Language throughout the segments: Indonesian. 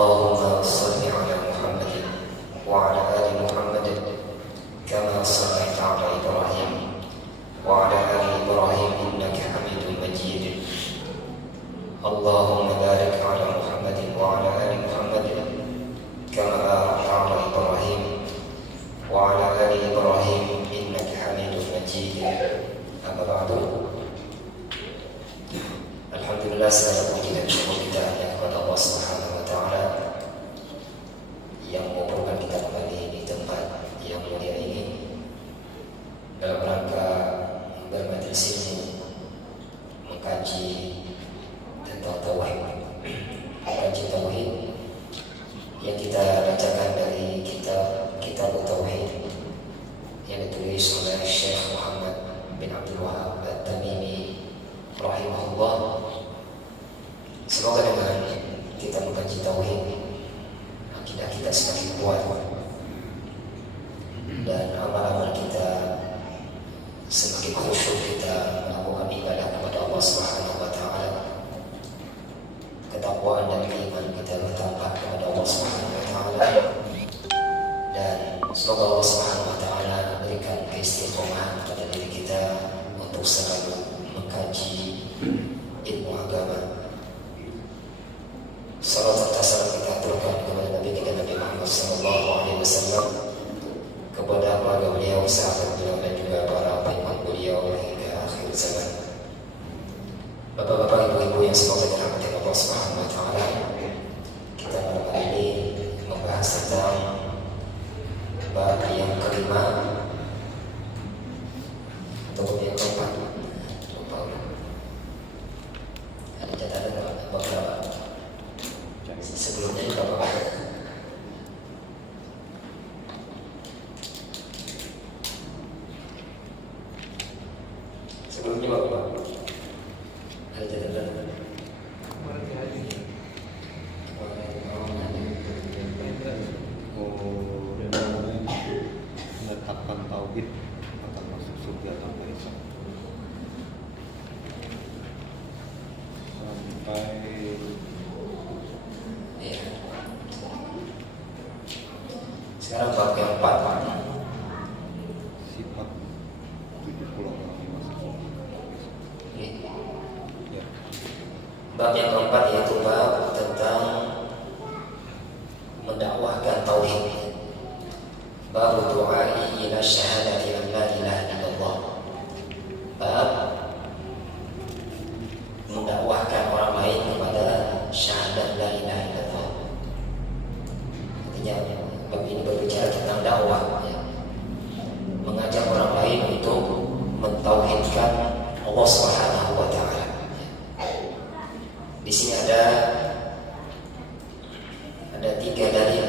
اللهم صل على محمد وعلى آل محمد كما صليت على إبراهيم وعلى آل إبراهيم إنك حميد مجيد اللهم بارك على محمد وعلى آل محمد كما باركت على إبراهيم وعلى آل إبراهيم إنك حميد مجيد أما بعد Alhamdulillah, segala puji dan syukur kita hanya kepada Allah Subhanahu wa Ta'ala yang mengumpulkan kita kembali di tempat yang mulia ini dalam rangka bermajelis ilmu, mengkaji tentang tauhid, yang kita bacakan dari kitab Tauhid yang ditulis oleh Syekh Muhammad bin Abdul Wahab At-Tamimi rahimahullah. Semoga dengan kita mengkaji tauhid, akidah kita semakin kuat dan amal-amal kita semakin khusyuk kita melakukan ibadah kepada Allah Subhanahu wa Ta'ala. Ketakwaan dan iman kita bertambah kepada Allah Subhanahu wa Ta'ala, dan semoga Allah Subhanahu wa Ta'ala berikan keistiqomahan pada diri kita untuk selalu mengkaji ilmu agama. Salam serta salam kita aturkan kepada Nabi kita Nabi Muhammad sallallahu alaihi wasallam, kepada keluarga beliau, sahabat beliau, dan juga para pengikut beliau hingga akhir zaman. Bapak-bapak, ibu-ibu yang semoga dirahmati Allah Subhanahu wa Ta'ala, kita pada kali ini membahas tentang bab yang kelima atau yang keempat. Ada catatan bab berapa? Sebelumnya juga apa? Sebelumnya apa? Ada catatan. Menetapkan tauhid akan masuk surga tanpa hisab sampai sekarang bab yang keempat, sifat 70 orang yang masuk surga. Ya. Bab yang keempat yaitu bab tentang mendakwahkan tauhid. Bab du'ai ila syahadati an la ilaha illallah. Bab mendakwahkan orang lain kepada syahadat la ilaha illallah. Artinya bab ini berbicara tentang dakwah, ya. Mengajak orang lain untuk mentauhidkan Allah Subhanahu wa Ta'ala. Di sini ada 3 dalil,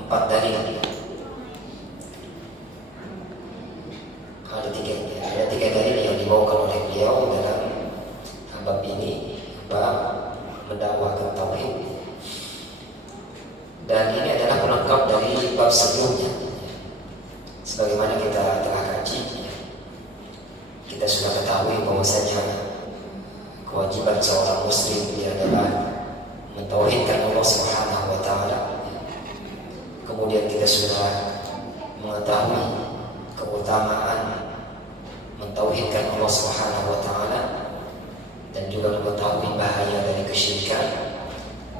4 dalil. Ada tiga dalil yang dibawakan oleh beliau dalam bab ini, bab mendakwahkan tauhid. Dan ini adalah pelengkap dari bab sebelumnya. Sebagaimana kita telah kaji, kita sudah ketahui bahwasanya kewajiban seorang muslim dia adalah mentauhidkan Allah Subhanahu wa Ta'ala. Kemudian kita sudah mengetahui keutamaan mentauhidkan Allah Subhanahu wa Ta'ala dan juga mengetahui bahaya dari kesyirikan.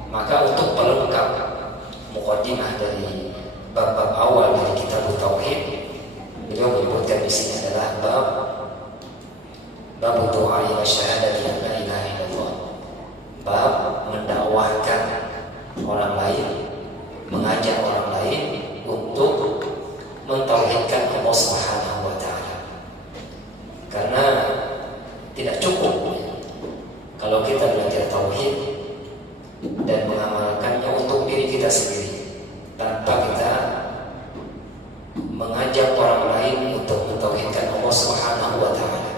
Maka untuk pelengkap muqaddimah dari bab-bab awal dari kitab tauhid, beliau menyebutkan di sini adalah bab doa ila syahadati an la ilaha illallah. Bab mendakwahkan orang lain, mengajak orang lain untuk mentauhidkan Allah Subhanahu wa Ta'ala. Karena tidak cukup kalau kita belajar tauhid dan mengamalkannya untuk diri kita sendiri tanpa kita mengajak orang lain untuk mentauhidkan Allah Subhanahu wa Ta'ala.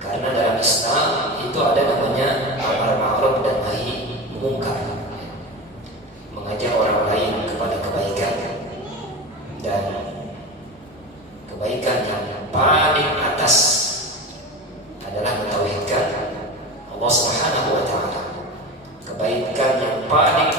Karena dalam Islam itu ada namanya amar ma'ruf dan nahi munkar, mengajak orang lain kepada kebaikan, dan kebaikan yang paling atas adalah mentauhidkan Allah Subhanahu wa Ta'ala. Kebaikan yang paling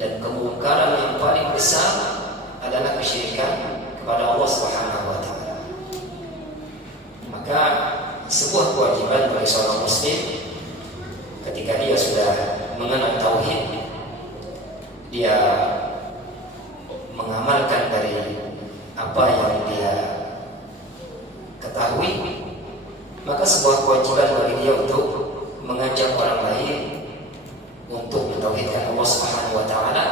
dan kemungkaran yang paling besar adalah kesyirikan kepada Allah Subhanahu wa taala. Maka sebuah kewajiban bagi seorang muslim ketika dia sudah mengenal tauhid, dia mengamalkan dari apa yang dia ketahui, maka sebuah kewajiban bagi dia untuk mengajak orang lain untuk mentauhidkan Allah Subhanahu wa taala,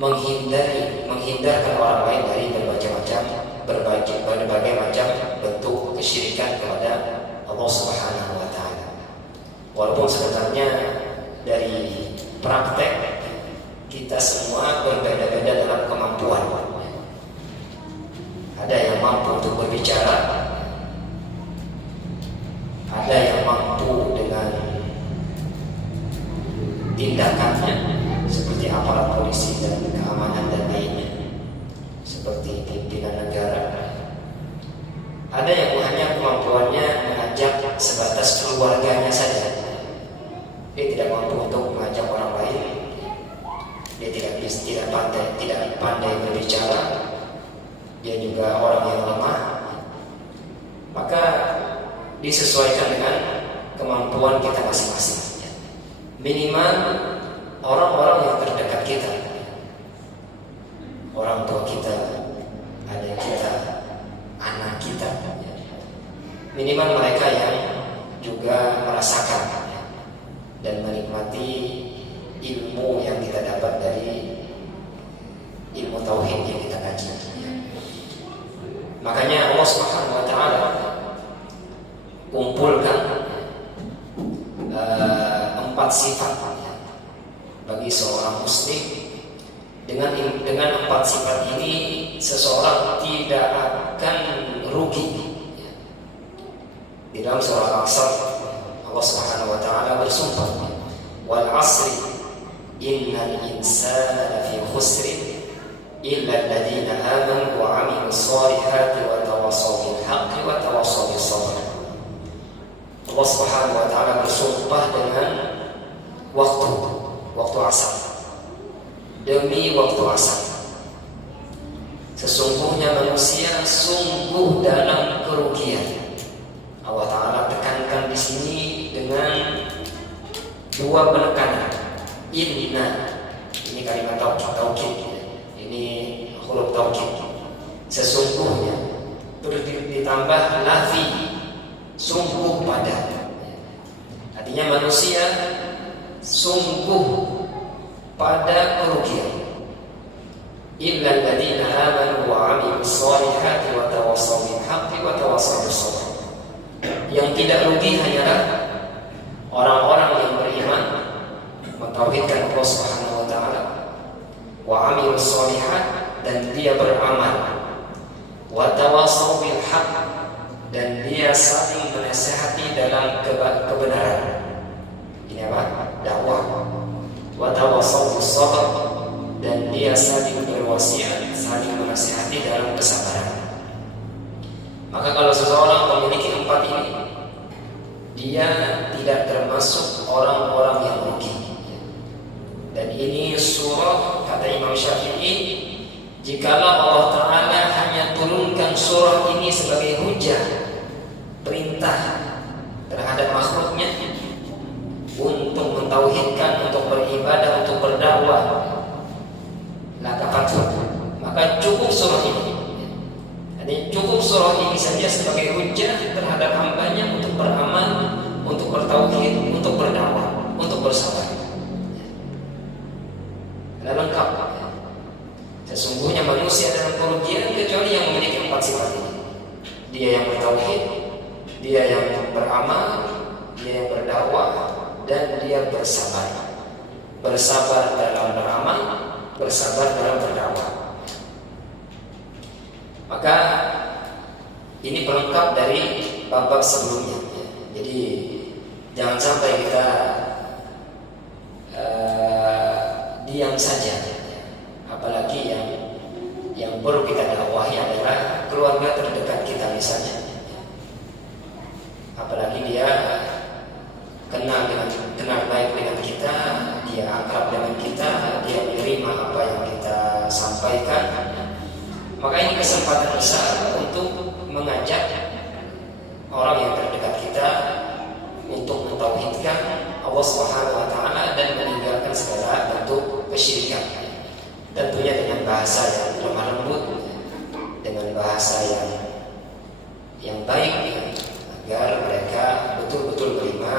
menghindarkan orang lain dari berbagai macam bentuk kesyirikan kepada Allah Subhanahu wa taala. Walaupun sebenarnya dari praktek kita semua berbeda-beda dalam kemampuan. Ada yang mampu untuk berbicara, ada yang mampu dengan tindakannya seperti aparat polisi dan keamanan dan lainnya, seperti pimpinan negara. Ada yang hanya kemampuannya mengajak sebatas keluarganya saja. Dia tidak mampu untuk mengajak orang lain. Dia tidak pandai berbicara. Dia juga orang yang lemah. Maka disesuaikan dengan kemampuan kita masing-masing. Minimal orang-orang yang terdekat kita, orang tua kita, adik kita, anak kita, minimal mereka yang juga merasakan dan menikmati ilmu yang kita dapat dari ilmu tauhid yang kita kaji. Makanya Allah Subhanahu wa taala kumpulkan 4 sifat bagi seorang muslim. Dengan 4 sifat ini seseorang tidak akan rugi. Di dalam surah Al-Asr Allah Subhanahu wa taala bersumpah, wal 'asri innal insana lafi khusrin illa alladziina aamanu wa 'amilus shalihati wa tawassaw bil haqqi wa tawassaw bis sabr. Allah Subhanahu wa taala bersumpah dengan waktu asar. Demi waktu asar, sesungguhnya manusia sungguh dalam kerugian. Allah Ta'ala tekankan di sini dengan 2 penekanan. Inna, ini kalimat taukid, ini huruf taukid. Sesungguhnya, ditambah lafi, sungguh pada. Artinya manusia sungguh pada kerugian. Illal ladzina amanu wa 'amilus shalihati wa tawassaw bil haqqi wa tawassaw bis sabr. Yang tidak rugi hanyalah orang-orang yang beriman, mentauhidkan Allah Subhanahu wa taala, wa 'amilus shalihat, dan dia beramal, wa tawassaw bil haqq, dan dia saling menasihati dalam kebenaran. Ini apa? Dakwah. Wa tawassaw bis sabr, dan dia saling berwasiat, saling menasihati dalam kesabaran. Maka kalau seseorang memiliki 4 ini, dia tidak termasuk orang-orang yang rugi. Dan ini surah, kata Imam Syafi'i, jikalau Allah Ta'ala hanya turunkan surah ini sebagai hujah, perintah terhadap makhluknya untuk mentauhidkan, untuk beribadah, untuk berdakwah, maka cukup surah ini. Jadi cukup surah ini saja sebagai hujah terhadap hambanya untuk beramal, untuk bertauhid, untuk berdakwah, untuk bersabar. Ada lengkap. Sesungguhnya manusia dalam kerugian kecuali yang memiliki 4 sifat ini. Dia yang bertauhid, dia yang beramal, dia yang berdakwah, dan dia bersabar. Bersabar dalam beramal, bersabar dalam berdakwah. Maka ini pelengkap dari bab-bab sebelumnya. Jadi jangan sampai kita diam saja. Apalagi yang perlu kita dakwahi adalah keluarga terdekat kita misalnya. Apalagi dia kenal baik dengan kita, dia akrab dengan kita, Maka ini kesempatan besar untuk mengajak orang yang terdekat kita untuk mentauhidkan Allah Subhanahu wa taala dan meninggalkan segala bentuk kesyirikan. Tentunya dengan bahasa yang lemah lembut, dengan bahasa yang baik, agar mereka betul-betul menerima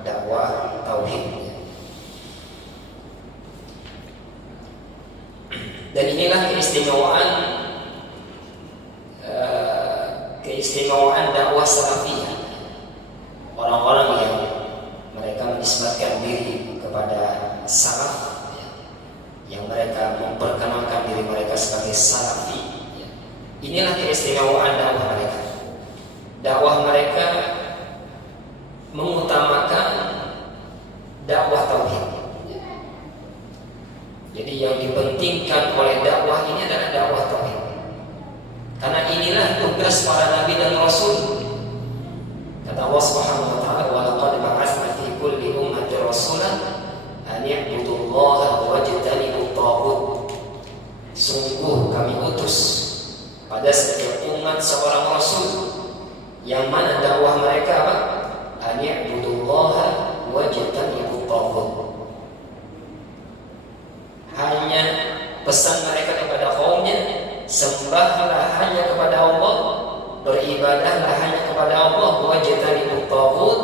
dakwah tauhid. Dan inilah keistimewaan dakwah salafiyah. Orang-orang yang mereka menisbatkan diri kepada salaf, yang mereka memperkenalkan diri mereka sebagai salafi. Inilah keistimewaan dakwah mereka. Dakwah mereka mengutamakan dakwah tauhid. Jadi yang dipentingkan oleh dakwah ini adalah dakwah tauhid. Karena inilah tugas para nabi dan rasul. Kata Allah Subhanahu wa taala, "Wa laqad ba'atsna fi kulli ummatin rasulan an i'budullaha wajtanibut taghut." Sungguh kami utus pada setiap umat seorang rasul yang mana dakwah mereka apa? An i'budullaha wajtanibut taghut. Hanya pesan mereka kepada kaumnya, sembahlah hanya kepada Allah, beribadahlah hanya kepada Allah, wajtanibut taghut,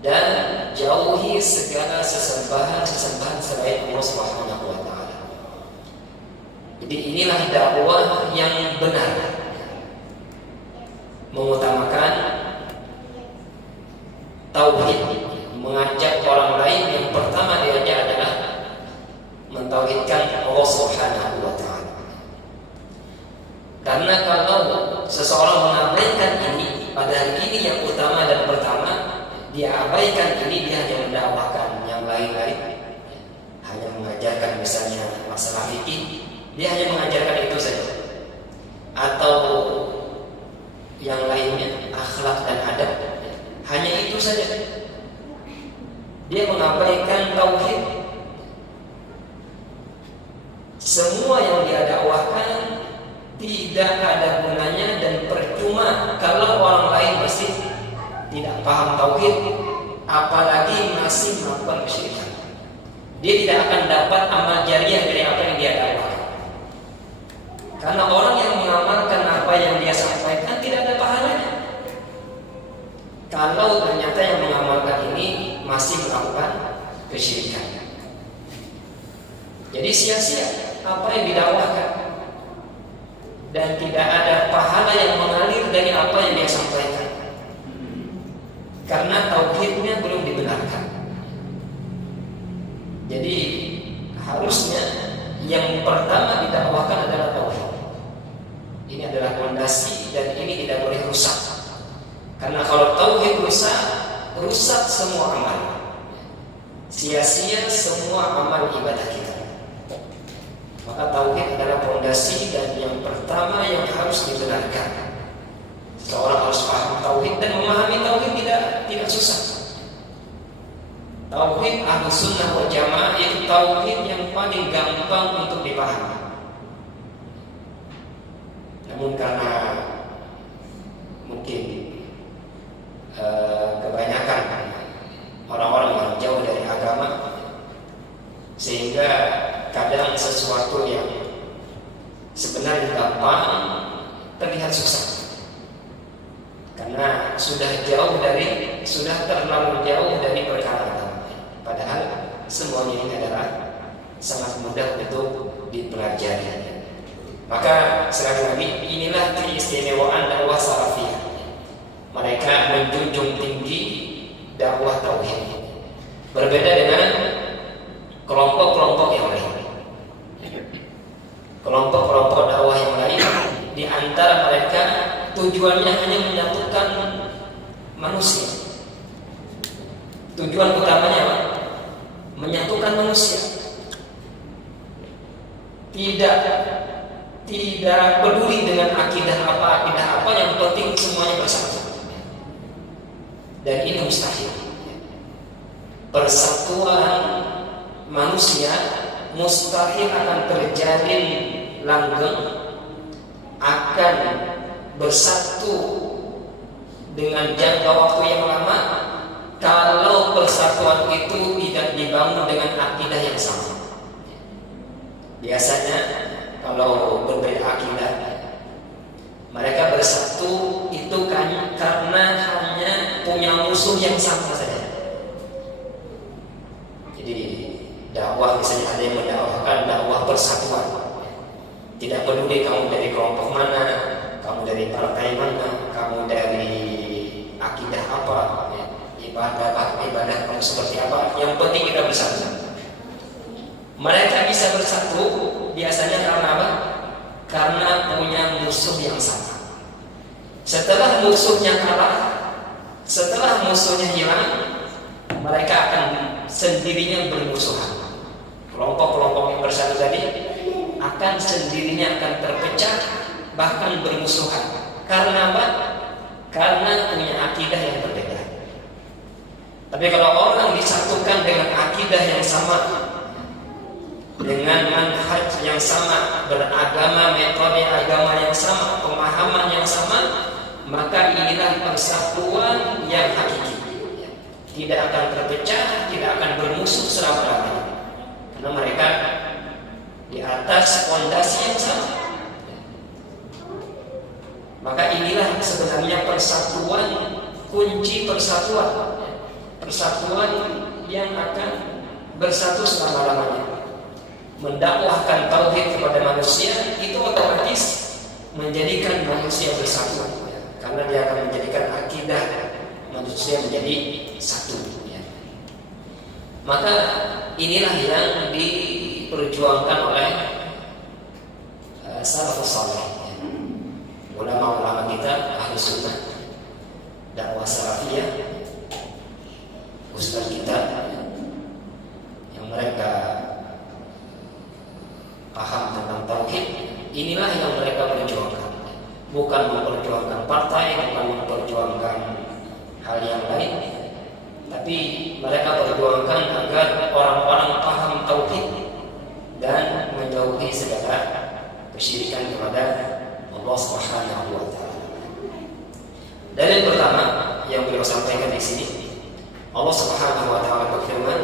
dan jauhi segala sesembahan selain Allah Subhanahu wa taala. Jadi inilah dakwah yang benar, mengutamakan tauhid, mengajak orang lain. Yang pertama diajak adalah mentauhidkan Allah Subhanahu wa taala. Karena kalau seseorang mengabaikan ini, padahal ini yang utama dan pertama, dia abaikan ini, dia hanya mendakwahkan yang lain-lain, hanya mengajarkan misalnya masalah fikih, dia hanya mengajarkan itu saja, atau yang lainnya akhlak dan adab, hanya itu saja. Dia mengabaikan tauhid. Semua yang dia dakwahkan tidak ada gunanya dan percuma kalau orang lain masih tidak paham tauhid, apalagi masih melakukan kesyirikan. Dia tidak akan dapat amal jariah dari apa yang dia dakwahkan. Karena orang yang mengamalkan apa yang dia sampaikan tidak ada pahalanya. Kalau ternyata yang mengamalkan ini masih melakukan kesyirikan, jadi sia-sia apa yang didakwahkan, dan tidak ada pahala yang mengalir dari apa yang dia sampaikan, karena tauhidnya belum dibenarkan. Jadi harusnya yang pertama didakwahkan adalah tauhid. Ini adalah fondasi dan ini tidak boleh rusak. Karena kalau tauhid rusak semua amal, sia-sia semua amal ibadah kita. Maka tauhid adalah fondasi dan yang pertama yang harus dibenarkan. Seorang harus paham tauhid dan memahami tauhid tidak susah. Tauhid Ahlus Sunnah wal Jamaah itu tauhid yang paling gampang untuk dipahami. Namun karena mungkin kebanyakan orang-orang yang jauh dari agama, sehingga kadang sesuatu yang sebenarnya gampang terlihat susah, karena sudah terlalu jauh dari perkara itu. Padahal semuanya ini adalah sangat mudah untuk dipelajari. Maka sekali lagi inilah keistimewaan dakwah salafiyah. Mereka menjunjung tinggi dakwah tauhid, berbeda dengan kelompok-kelompok yang lain. Kelompok-kelompok dakwah yang lain, di antara mereka tujuannya hanya menyatukan manusia. Tujuan utamanya apa? Menyatukan manusia. Tidak peduli dengan akidah apa, yang penting semuanya bersatu. Dan ini mustahil. Persatuan manusia mustahil akan terjalin langgeng akan bersatu dengan jangka waktu yang lama kalau persatuan itu tidak dibangun dengan akidah yang sama. Biasanya kalau berbeda akidah, mereka bersatu itu karena hanya punya musuh yang sama saja. Jadi dakwah, misalnya ada yang mendakwahkan dakwah persatuan, tidak peduli kamu dari kelompok mana, kamu dari partai mana, kamu dari akidah apa, ya, ibadah kamu seperti apa, yang penting kita bersatu. Mereka bisa bersatu biasanya karena apa? Karena punya musuh yang sama. Setelah musuhnya kalah, setelah musuhnya hilang, mereka akan sendirinya bermusuhan. Kelompok-kelompok yang bersatu tadi akan sendirinya akan terpecah, bahkan bermusuhan. Karena apa? Karena punya akidah yang berbeda. Tapi kalau orang disatukan dengan akidah yang sama, dengan manhaj yang sama, beragama, metode agama yang sama, pemahaman yang sama, maka inilah persatuan yang hakiki. Tidak akan terpecah, tidak akan bermusuh selama-lamanya. Karena mereka di atas fondasi yang sama. Maka inilah sebenarnya persatuan, kunci persatuan. Persatuan yang akan bersatu selama-lamanya. Mendakwahkan tauhid kepada manusia itu otomatis menjadikan manusia bersatu, karena dia akan menjadikan akidah manusia menjadi satu. Maka inilah yang diperjuangkan oleh salafus saleh, ulama-ulama kita ahli sunnah, dakwah salafiyah, ustaz kita yang mereka paham tentang tauhid. Inilah yang mereka perjuangkan, bukan memperjuangkan partai, bukan memperjuangkan hal yang lain, tapi mereka perjuangkan agar orang-orang paham tauhid dan menjauhi segala kesyirikan kepada Allah Subhanahu wa taala. Dalil pertama yang beliau sampaikan di sini, Allah Subhanahu wa taala berfirman,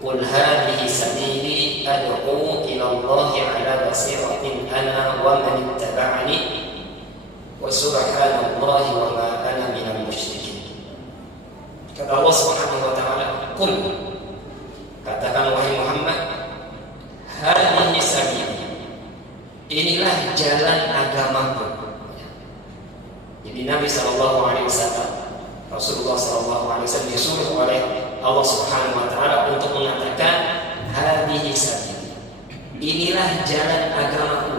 "Qul hadhihi sabili ad'u ila Allahi 'ala basiratin ana wa man ittaba'ani wa subhanallahi wa ma ana minal musyrikin." Kata Allah Subhanahu wa taala, "Qul," katakan wahai Muhammad, "hadhihi sabili," inilah jalan agamaku. Jadi Nabi sallallahu alaihi wasallam, Rasulullah sallallahu alaihi wasallam disuruh oleh Allah Subhanahu wa taala untuk mengatakan hadhihi sabili, inilah jalan agamaku,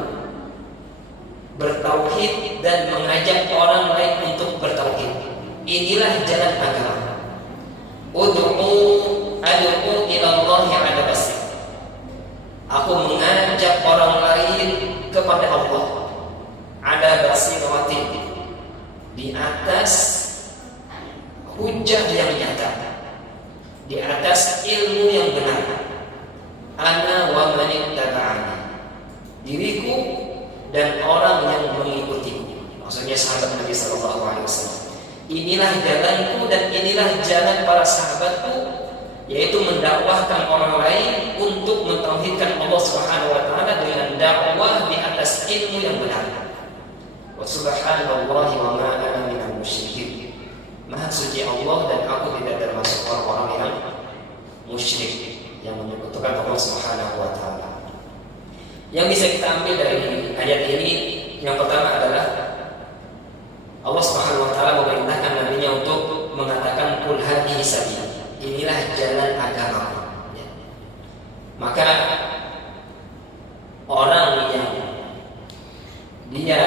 bertauhid dan mengajak orang lain untuk bertauhid. Inilah jalan agama. Ad'u ila Allah 'ala basir. Aku mengajak orang lain kepada Allah 'ala basiratin, di atas hujjah yang nyata, di atas ilmu yang benar. Ana wa man ittaba'ani, diriku dan orang yang mengikutiku. Maksudnya sahabat Nabi sallallahu alaihi wasallam. Inilah jalanku dan inilah jalan para sahabatku, yaitu mendakwahkan orang lain untuk mentauhidkan Allah Subhanahu wa taala dengan dakwah di atas ilmu yang benar. Wa subhanallahi wa ma ana minal musyrikin. Maha suci Allah dan aku tidak termasuk orang-orang yang musyrik, yang menyekutukan Allah Subhanahu wa taala. Yang bisa kita ambil dari ayat ini, yang pertama adalah Allah Subhanahu wa taala memerintahkan nabinya untuk mengatakan qul hadhihi sabili, inilah jalan agamaku. Maka orang yang dia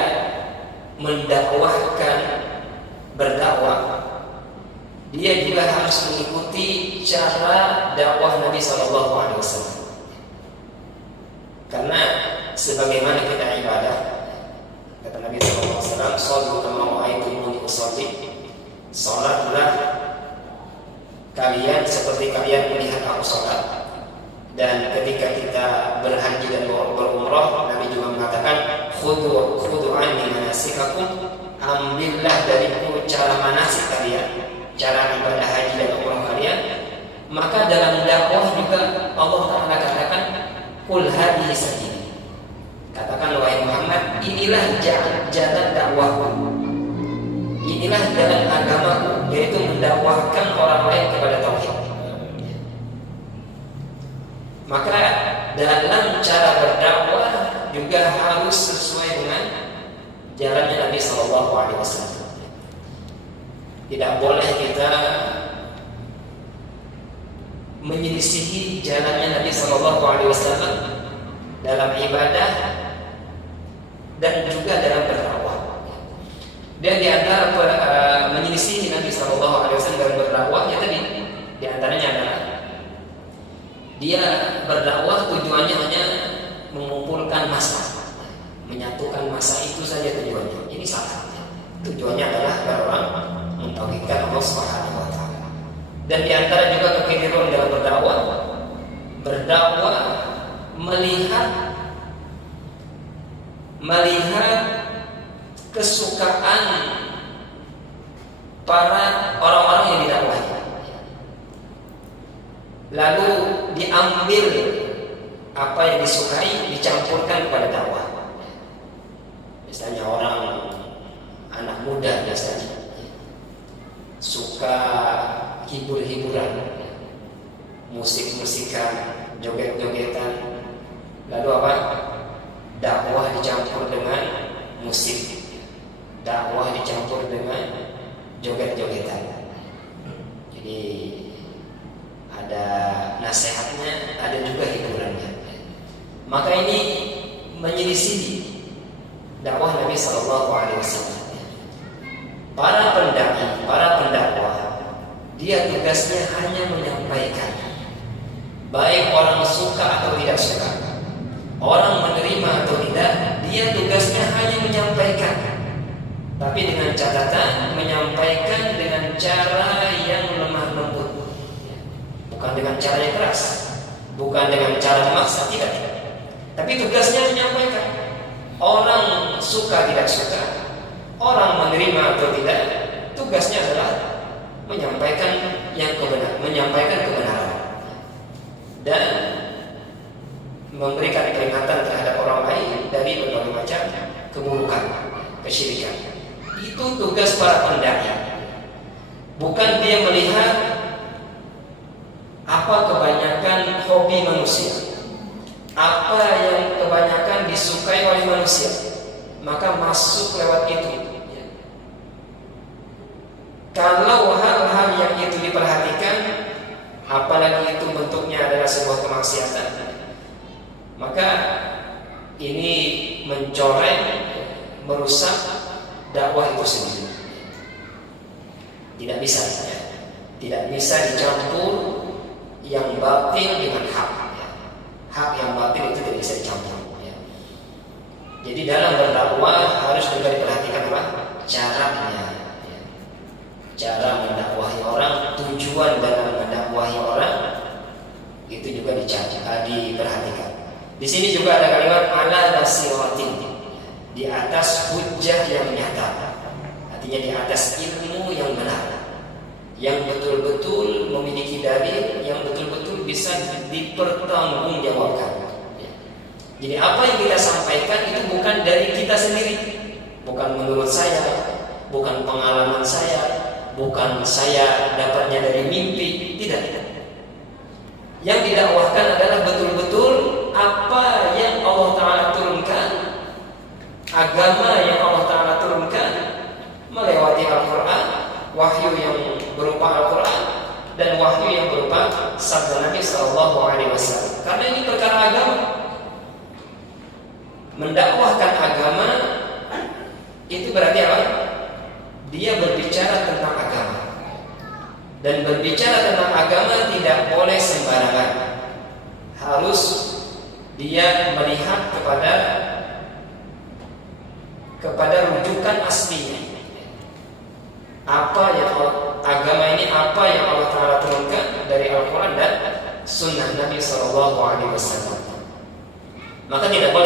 mendakwahkan, berdakwah, dia juga harus mengikuti cara dakwah Nabi sallallahu alaihi wasallam. Karena sebagaimana kita ibadah, kata Nabi sallallahu alaihi wasallam, "Shallu kama ra'aitumuni usolli." Salatlah kalian seperti kalian melihat aku salat. Dan ketika kita berhaji dan berumrah, Nabi juga mengatakan, Khudhu anni manasikakum, ambillah dariku cara manasik kalian, cara ibadah haji dan umrah kalian. Maka dalam dakwah juga Allah Ta'ala katakan, qul hadhihi sabili, katakan wahai Muhammad, inilah jalan dakwahku, inilah jalan agamaku, yaitu mendakwahkan orang lain kepada tauhid. Maka dalam cara berdakwah juga harus sesuai dengan jalannya Nabi Sallallahu Alaihi Wasallam. Tidak boleh kita menyelisihi jalannya Nabi Sallallahu Alaihi Wasallam dalam ibadah dan juga dalam berdakwah. Dan di antara menyelisihi Nabi Sallallahu Alaihi Wasallam dalam berdakwah, ya tadi di antaranya adalah dia berdakwah tujuannya hanya mengumpulkan massa, menyatukan massa, itu saja tujuannya. Ini salah. Tujuannya adalah agar orang mentauhidkan Allah Subhanahu wa Ta'ala. Dan di antara juga kekeliruan dalam berdakwah melihat kesukaan para orang-orang yang didakwahi, lalu diambil apa yang disukai, dicampurkan kepada dakwah. Misalnya orang anak muda biasanya suka hibur-hiburan, musik-musikan, joget-jogetan, lalu apa? Dakwah dicampur dengan musik, dakwah dicampur dengan joget-jogetan. Jadi ada nasihatnya, ada juga hiburannya. Maka ini menyelisih dakwah Nabi Sallallahu Alaihi Wasallam. Para pendaki, para pendakwah, dia tugasnya hanya menyampaikan, baik orang suka atau tidak suka, orang menerima atau tidak, dia tugasnya hanya menyampaikan. Tapi dengan catatan menyampaikan dengan cara yang lemah lembut, bukan dengan cara yang keras, bukan dengan cara memaksa, tidak. Tapi tugasnya menyampaikan. Orang suka tidak suka, orang menerima atau tidak, tugasnya adalah menyampaikan yang kebenaran, menyampaikan kebenaran dan memberikan peringatan terhadap orang lain dari berbagai macam keburukan, kesyirikan. Itu tugas para pendaki. Bukan dia melihat apa kebanyakan hobi manusia, apa yang kebanyakan disukai oleh manusia, maka masuk lewat itu. Kalau hal-hal yang itu diperhatikan, apalagi itu bentuknya adalah sebuah kemaksiatan, maka ini mencoreng, merusak dakwah itu sendiri. Tidak bisa, ya. Tidak bisa dicampur yang batil dengan hak. Ya. Hak yang batil itu tidak bisa dicampur. Ya. Jadi dalam berdakwah harus juga diperhatikan apa? Caranya. Ya. Cara mendakwahi orang, tujuan dalam mendakwahi orang itu juga diperhatikan. Di sini juga ada kalimat ala basiratin, di atas hujjah yang nyata. Artinya di atas ilmu yang benar, yang betul-betul memiliki dalil, yang betul-betul bisa dipertanggungjawabkan. Jadi apa yang kita sampaikan itu bukan dari kita sendiri, bukan menurut saya, bukan pengalaman saya, bukan saya dapatnya dari mimpi, tidak. Yang didakwahkan adalah betul-betul apa yang Allah Ta'ala turunkan, agama yang Allah Ta'ala turunkan melewati Al-Quran, wahyu yang berupa Al-Quran dan wahyu yang berupa sabda Nabi Sallallahu Alaihi Wasallam. Karena ini perkara agama. Mendakwahkan agama itu berarti apa? Dia berbicara tentang agama. Dan berbicara tentang agama tidak boleh sembarangan. Harus dia melihat kepada rujukan aslinya. Apa yang agama ini, apa yang Allah Ta'ala turunkan dari Al-Quran dan Sunnah Nabi Sallallahu Alaihi Wasallam. Maka tidak boleh